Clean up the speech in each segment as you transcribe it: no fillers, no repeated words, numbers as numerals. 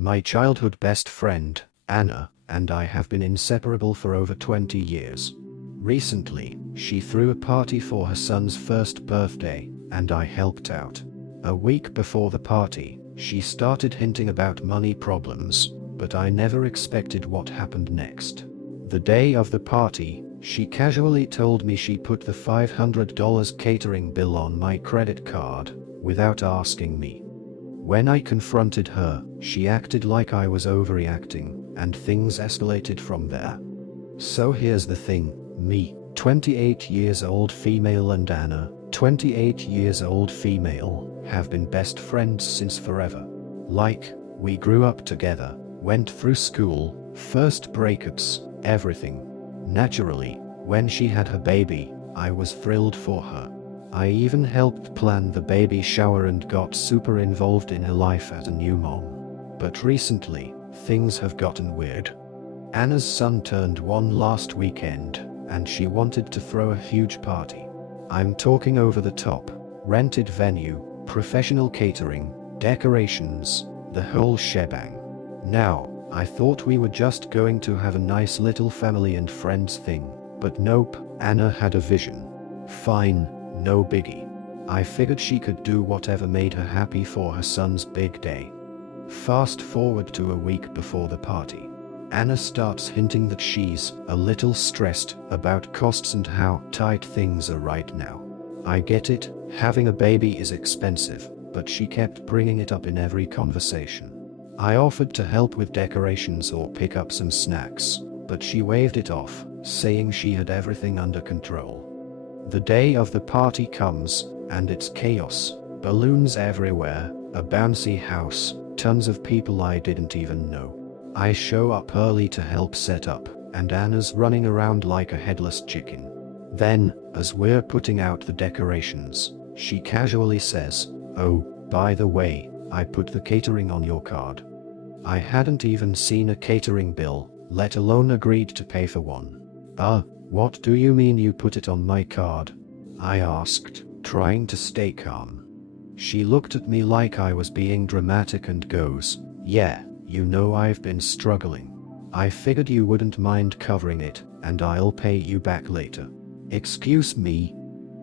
My childhood best friend, Anna, and I have been inseparable for over 20 years. Recently, she threw a party for her son's first birthday, and I helped out. A week before the party, she started hinting about money problems, but I never expected what happened next. The day of the party, she casually told me she put the $500 catering bill on my credit card, without asking me. When I confronted her, she acted like I was overreacting, and things escalated from there. So here's the thing, me, 28 years old female, and Anna, 28 years old female, have been best friends since forever. Like, we grew up together, went through school, first breakups, everything. Naturally, when she had her baby, I was thrilled for her. I even helped plan the baby shower and got super involved in her life as a new mom. But recently, things have gotten weird. Anna's son turned 1 last weekend, and she wanted to throw a huge party. I'm talking over the top, rented venue, professional catering, decorations, the whole shebang. Now, I thought we were just going to have a nice little family and friends thing, but nope, Anna had a vision. Fine, no biggie. I figured she could do whatever made her happy for her son's big day. Fast forward to a week before the party. Anna starts hinting that she's a little stressed about costs and how tight things are right now. I get it, having a baby is expensive, but she kept bringing it up in every conversation. I offered to help with decorations or pick up some snacks, but she waved it off, saying she had everything under control. The day of the party comes, and it's chaos. Balloons everywhere, a bouncy house, tons of people I didn't even know. I show up early to help set up, and Anna's running around like a headless chicken. Then, as we're putting out the decorations, she casually says, "Oh, by the way, I put the catering on your card." I hadn't even seen a catering bill, let alone agreed to pay for one. What do you mean you put it on my card?" I asked, trying to stay calm. She looked at me like I was being dramatic and goes, "Yeah, you know I've been struggling. I figured you wouldn't mind covering it, and I'll pay you back later." Excuse me?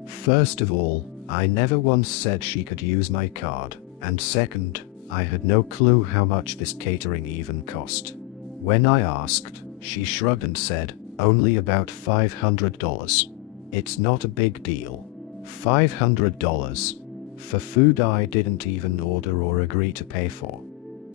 First of all, I never once said she could use my card, and second, I had no clue how much this catering even cost. When I asked, she shrugged and said, "Only about $500. It's not a big deal." $500? For food I didn't even order or agree to pay for.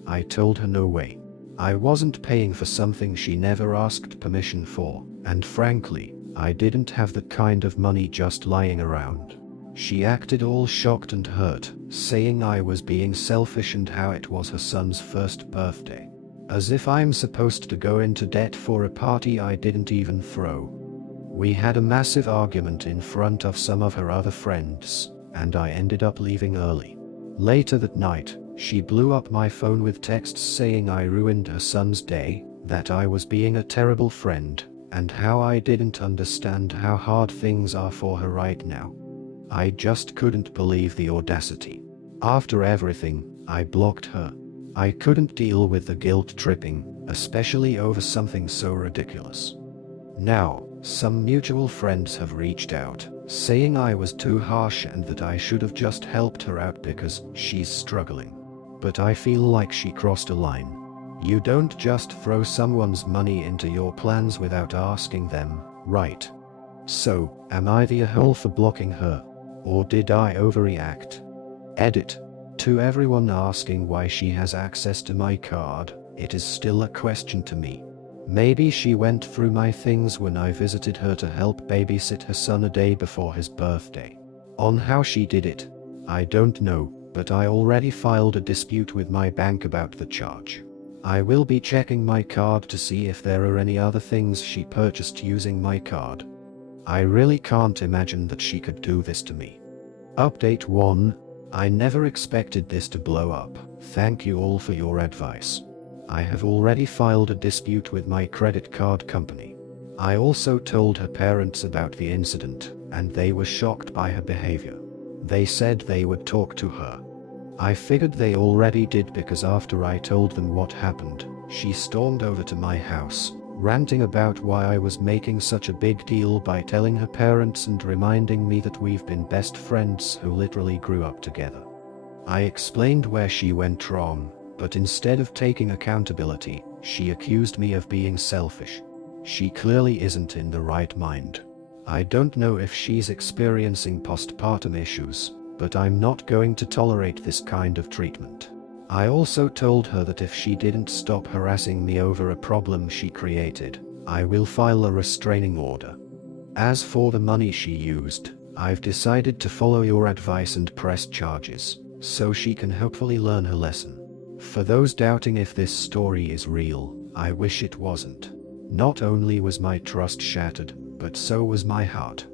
I told her no way. I wasn't paying for something she never asked permission for, and frankly, I didn't have that kind of money just lying around. She acted all shocked and hurt, saying I was being selfish and how it was her son's first birthday. As if I'm supposed to go into debt for a party I didn't even throw. We had a massive argument in front of some of her other friends, and I ended up leaving early. Later that night, she blew up my phone with texts saying I ruined her son's day, that I was being a terrible friend, and how I didn't understand how hard things are for her right now. I just couldn't believe the audacity. After everything, I blocked her. I couldn't deal with the guilt tripping, especially over something so ridiculous. Now, some mutual friends have reached out, saying I was too harsh and that I should have just helped her out because she's struggling. But I feel like she crossed a line. You don't just throw someone's money into your plans without asking them, right? So, am I the a-hole for blocking her? Or did I overreact? Edit. To everyone asking why she has access to my card, it is still a question to me. Maybe she went through my things when I visited her to help babysit her son a day before his birthday. On how she did it, I don't know, but I already filed a dispute with my bank about the charge. I will be checking my card to see if there are any other things she purchased using my card. I really can't imagine that she could do this to me. Update 1. I never expected this to blow up. Thank you all for your advice. I have already filed a dispute with my credit card company. I also told her parents about the incident, and they were shocked by her behavior. They said they would talk to her. I figured they already did because after I told them what happened, she stormed over to my house, ranting about why I was making such a big deal by telling her parents and reminding me that we've been best friends who literally grew up together. I explained where she went wrong, but instead of taking accountability, she accused me of being selfish. She clearly isn't in the right mind. I don't know if she's experiencing postpartum issues, but I'm not going to tolerate this kind of treatment. I also told her that if she didn't stop harassing me over a problem she created, I will file a restraining order. As for the money she used, I've decided to follow your advice and press charges, so she can hopefully learn her lesson. For those doubting if this story is real, I wish it wasn't. Not only was my trust shattered, but so was my heart.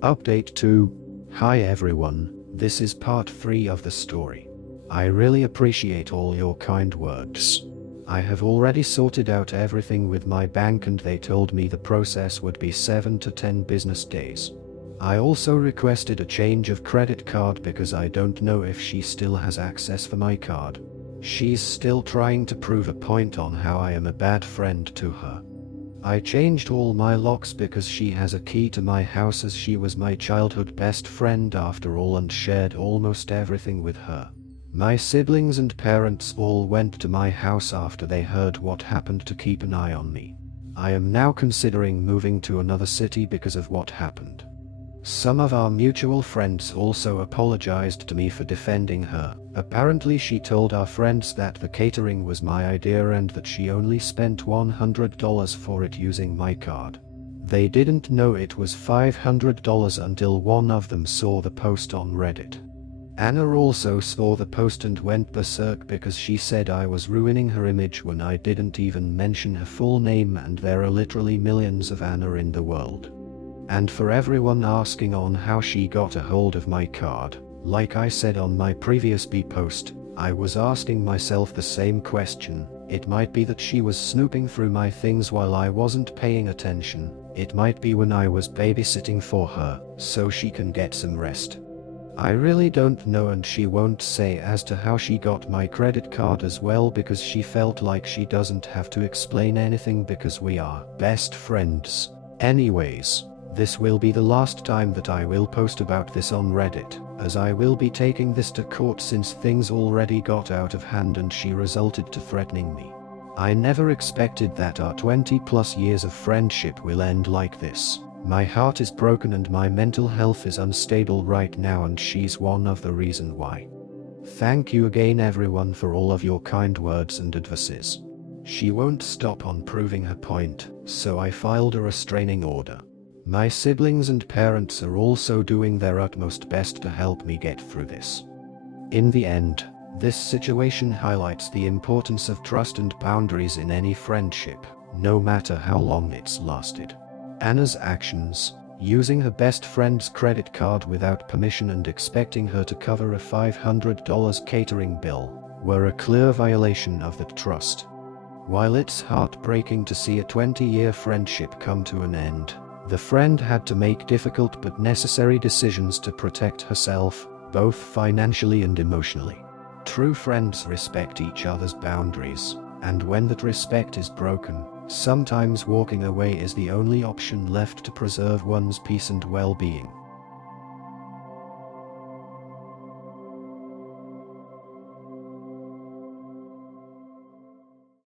Update 2. Hi everyone, this is part 3 of the story. I really appreciate all your kind words. I have already sorted out everything with my bank and they told me the process would be 7 to 10 business days. I also requested a change of credit card because I don't know if she still has access for my card. She's still trying to prove a point on how I am a bad friend to her. I changed all my locks because she has a key to my house as she was my childhood best friend after all and shared almost everything with her. My siblings and parents all went to my house after they heard what happened to keep an eye on me. I am now considering moving to another city because of what happened. Some of our mutual friends also apologized to me for defending her. Apparently she told our friends that the catering was my idea and that she only spent $100 for it using my card. They didn't know it was $500 until one of them saw the post on Reddit. Anna also saw the post and went berserk because she said I was ruining her image when I didn't even mention her full name, and there are literally millions of Anna in the world. And for everyone asking on how she got a hold of my card, like I said on my previous post, I was asking myself the same question. It might be that she was snooping through my things while I wasn't paying attention. It might be when I was babysitting for her, so she can get some rest. I really don't know, and she won't say as to how she got my credit card as well because she felt like she doesn't have to explain anything because we are best friends. Anyways, this will be the last time that I will post about this on Reddit, as I will be taking this to court since things already got out of hand and she resulted to threatening me. I never expected that our 20+ years of friendship will end like this. My heart is broken and my mental health is unstable right now, and she's one of the reasons why. Thank you again everyone for all of your kind words and advices. She won't stop on proving her point, so I filed a restraining order. My siblings and parents are also doing their utmost best to help me get through this. In the end, this situation highlights the importance of trust and boundaries in any friendship, no matter how long it's lasted. Anna's actions, using her best friend's credit card without permission and expecting her to cover a $500 catering bill, were a clear violation of that trust. While it's heartbreaking to see a 20-year friendship come to an end, the friend had to make difficult but necessary decisions to protect herself, both financially and emotionally. True friends respect each other's boundaries, and when that respect is broken, sometimes walking away is the only option left to preserve one's peace and well-being.